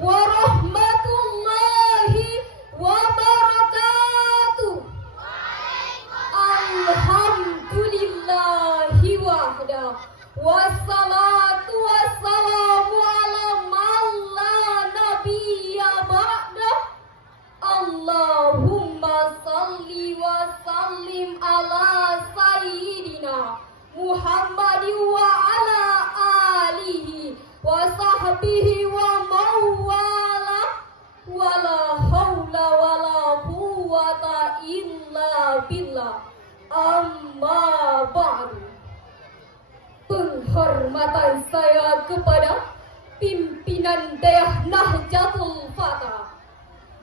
warahmatullahi wabarakatuh. Alhamdulillahi wahda. Wassalatu wassalamu ala man la nabiyya ba'da. Allahumma salli wa sallim ala sayyidina Muhammadin wa ala alihi wa sahbihi wa mawala. Wala hawla wala quwwata illa billah. Amma ba'du. Penghormatan saya kepada pimpinan Dayah Nahdlatul Fatah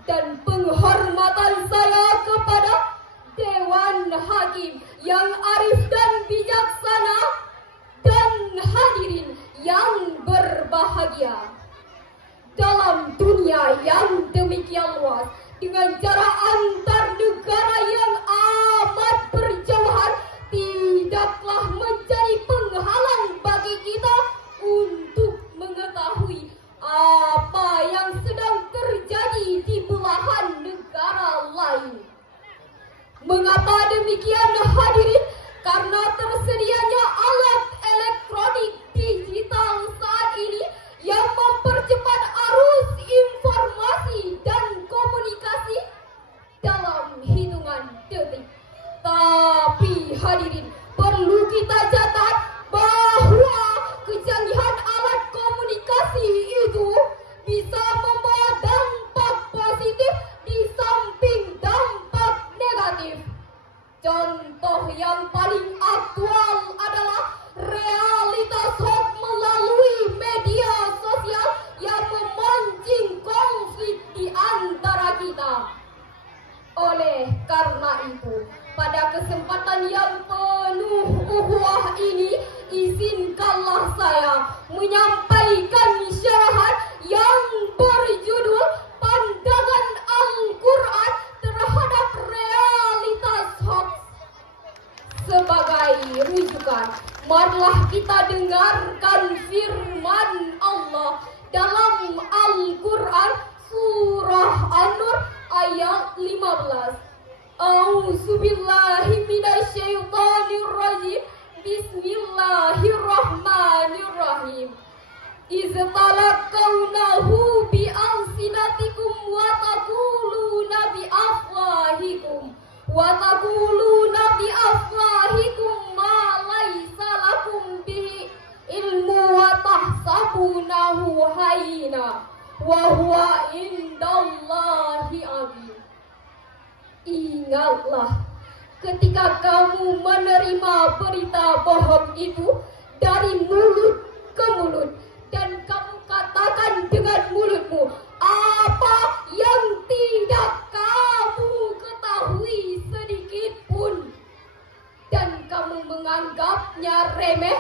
dan penghormatan saya kepada Dewan Hakim yang arif dan bijaksana dan hadirin yang berbahagia. Dalam dunia yang demikian luas dengan jarak antar negara yang amat berjauhan, tidaklah menjadi penghalang bagi kita untuk mengetahui apa yang sedang terjadi di belahan negara lain. Mengapa demikian hadirin? Karena tersedianya alat elektronik digital saat ini yang mempercepat arus informasi dan komunikasi dalam hitungan detik. Tapi hadirin, perlu kita catat bahwa kecanggihan alat komunikasi itu bisa membawa dampak positif di samping dampak negatif. Contoh yang paling aktual adalah realitas hoax melalui media sosial yang memancing konflik di antara kita. Oleh karena itu, pada kesempatan yang penuh ukhuwah ini, izinkanlah saya menyampaikan syarahan yang berjudul Pandangan Al-Quran terhadap Realitas Hoax. Sebagai rujukan, marilah kita dengarkan firman Allah dalam Al-Quran surah An-Nur ayat 15. A'udzubillahi minasyaitonirrajim. Bismillahirrahmanirrahim. Iz talaqawnahu bi alsinatikum wa taquluna bi afwahikum ma laysa lakum bihi ilmu wa tahsabunahu hayna wa huwa indallahi azim. Ingatlah ketika kamu menerima berita bohong itu dari mulut ke mulut, dan kamu katakan dengan mulutmu apa yang tidak kamu ketahui sedikit pun, dan kamu menganggapnya remeh,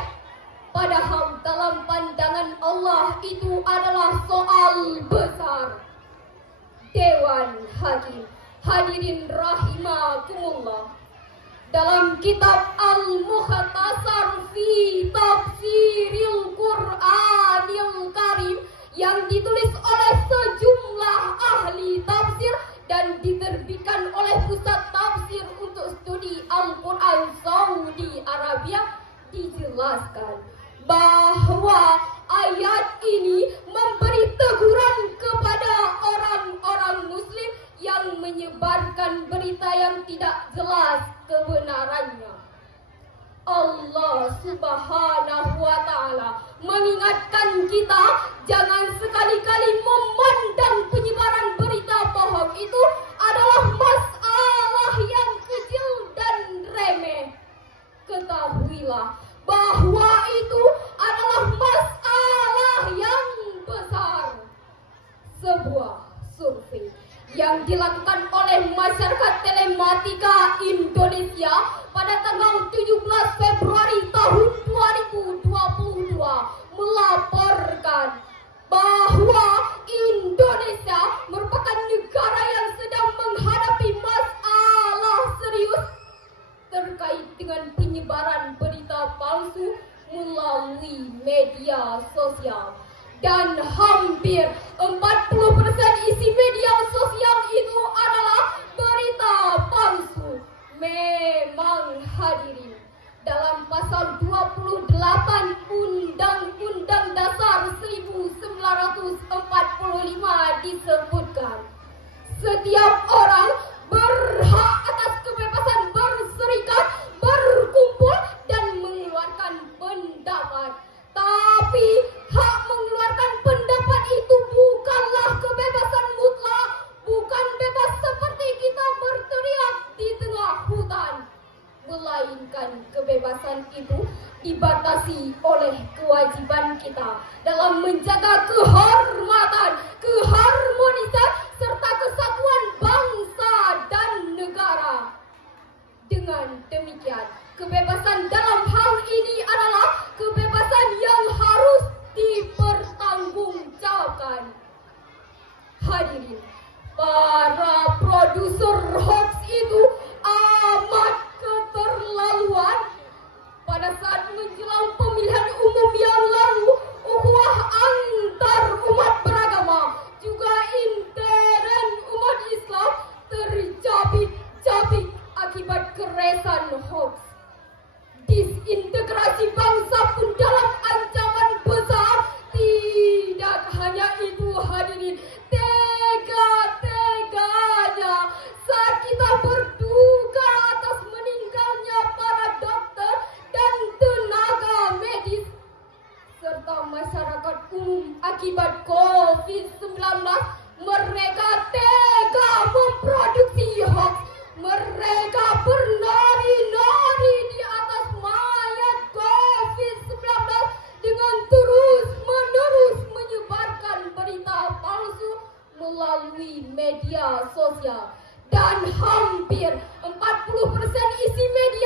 padahal dalam pandangan Allah itu adalah soal besar. Dewan Hakim, hadirin rahimakumullah, dalam kitab Al-Mukhtasar fi Tafsiril Qur'anil Karim yang ditulis oleh sejumlah ahli tafsir dan diterbitkan oleh Pusat Tafsir untuk Studi Al-Quran Saudi Arabia, dijelaskan bahwa ayat ini memberi teguran kepada orang-orang muslim yang menyebarkan berita yang tidak jelas kebenarannya. Allah Subhanahu wa Ta'ala mengingatkan kita jangan sekali-kali memandang penyebaran berita bohong itu adalah masalah yang kecil dan remeh. Ketahuilah bahwa itu adalah masalah yang besar. Sebuah survei yang dilakukan oleh masyarakat telematika Indonesia pada tanggal 17 Februari tahun 2022 melaporkan bahwa Indonesia merupakan negara yang sedang menghadapi masalah serius terkait dengan penyebaran berita palsu melalui media sosial, dan hampir 40% 40% isi media sosial itu adalah berita palsu. Memang hadirin, dalam pasal 28 Undang-Undang Dasar 1945 disebutkan, setiap orang berhak atas kebebasan berserikat, berkumpul, dan mengeluarkan pendapat. Tapi hak mengeluarkan pendapat itu bukanlah kebebasan mutlak, bukan bebas seperti kita berteriak di tengah hutan. Melainkan kebebasan itu dibatasi oleh kewajiban kita dalam menjaga kehormatan, keharmonisan, serta kesatuan bangsa dan negara. Dengan demikian, kebebasan dalam hal ini adalah kebebasan yang harus dipertanggungjawabkan. Hadirin, para produser hoax itu amat keterlaluan. Pada saat menjelang pemilihan umum yang lalu, ukhuwah antar umat beragama, juga intern umat Islam terjabik-jabik akibat keresan hoax. Disintegrasi bangsa pun dalam ancaman besar. Tidak hanya itu hadirin, tega-teganya saat kita berduka atas meninggalnya para dokter dan tenaga medis serta masyarakat umum akibat COVID-19, mereka tega memproduksi hoax. Mereka bernari-nari di atas mayat COVID-19 dengan terus-menerus menyebarkan berita palsu melalui media sosial. Dan hampir 40% isi media